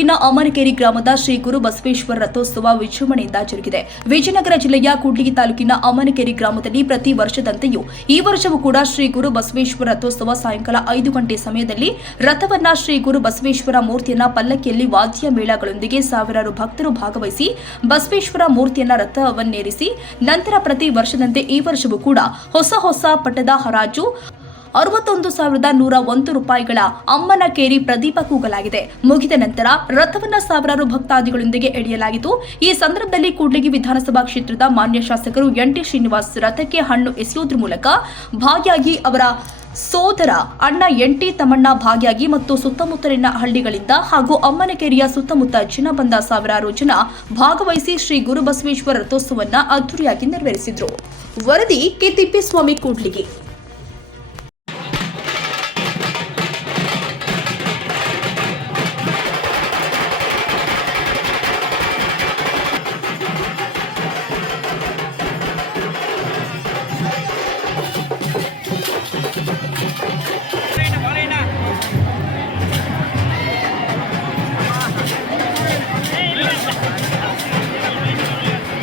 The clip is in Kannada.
ತಾಲೂಕಿನ ಅಮನಕೇರಿ ಗ್ರಾಮದ ಶ್ರೀ ಗುರು ಬಸವೇಶ್ವರ ರಥೋತ್ಸವ ವಿಜೃಂಭಣೆಯಿಂದ ಜರುಗಿದೆ. ವಿಜಯನಗರ ಜಿಲ್ಲೆಯ ಕೂಡ್ಲಿಗಿ ತಾಲೂಕಿನ ಅಮನಕೇರಿ ಗ್ರಾಮದಲ್ಲಿ ಪ್ರತಿ ವರ್ಷದಂತೆಯೂ ಈ ವರ್ಷವೂ ಕೂಡ ಶ್ರೀ ಗುರು ಬಸವೇಶ್ವರ ರಥೋತ್ಸವ ಸಾಯಂಕಾಲ 5 ಗಂಟೆ ಸಮಯದಲ್ಲಿ ರಥವನ್ನ ಶ್ರೀ ಗುರು ಬಸವೇಶ್ವರ ಮೂರ್ತಿಯನ್ನ ಪಲ್ಲಕ್ಕಿಯಲ್ಲಿ ವಾದ್ಯ ಮೇಳಗಳೊಂದಿಗೆ ಸಾವಿರಾರು ಭಕ್ತರು ಭಾಗವಹಿಸಿ ಬಸವೇಶ್ವರ ಮೂರ್ತಿಯನ್ನ ರಥವನ್ನೇರಿಸಿ ನಂತರ ಪ್ರತಿ ವರ್ಷದಂತೆ ಈ ವರ್ಷವೂ ಕೂಡ ಹೊಸ ಪಟ್ಟದ ಹರಾಜು 61,101 ರೂಪಾಯಿಗಳ ಅಮ್ಮನಕೇರಿ ಪ್ರದೀಪ ಕೂಗಲಾಗಿದೆ. ಮುಗಿದ ನಂತರ ರಥವನ್ನ ಸಾವಿರಾರು ಭಕ್ತಾದಿಗಳೊಂದಿಗೆ ಎಳೆಯಲಾಯಿತು. ಈ ಸಂದರ್ಭದಲ್ಲಿ ಕೂಡ್ಲಿಗಿ ವಿಧಾನಸಭಾ ಕ್ಷೇತ್ರದ ಮಾನ್ಯ ಶಾಸಕರು ಎನ್.ಟಿ. ಶ್ರೀನಿವಾಸ್ ರಥಕ್ಕೆ ಹಣ್ಣು ಎಸೆಯುವುದರ ಮೂಲಕ ಭಾಗಿಯಾಗಿ ಅವರ ಸೋದರ ಅಣ್ಣ ಎನ್.ಟಿ. ತಮ್ಮಣ್ಣ ಭಾಗಿಯಾಗಿ ಮತ್ತು ಸುತ್ತಮುತ್ತಲಿನ ಹಳ್ಳಿಗಳಿಂದ ಹಾಗೂ ಅಮ್ಮನಕೇರಿಯ ಸುತ್ತಮುತ್ತ ಜನ ಬಂದ ಸಾವಿರಾರು ಜನ ಭಾಗವಹಿಸಿ ಶ್ರೀ ಗುರು ಬಸವೇಶ್ವರ ರಥೋತ್ಸವವನ್ನು ಅದ್ದೂರಿಯಾಗಿ ನೆರವೇರಿಸಿದರು. ವರದಿ ಕೆ. ತಿಪ್ಪೇಸ್ವಾಮಿ, ಕೂಡ್ಲಿಗಿ.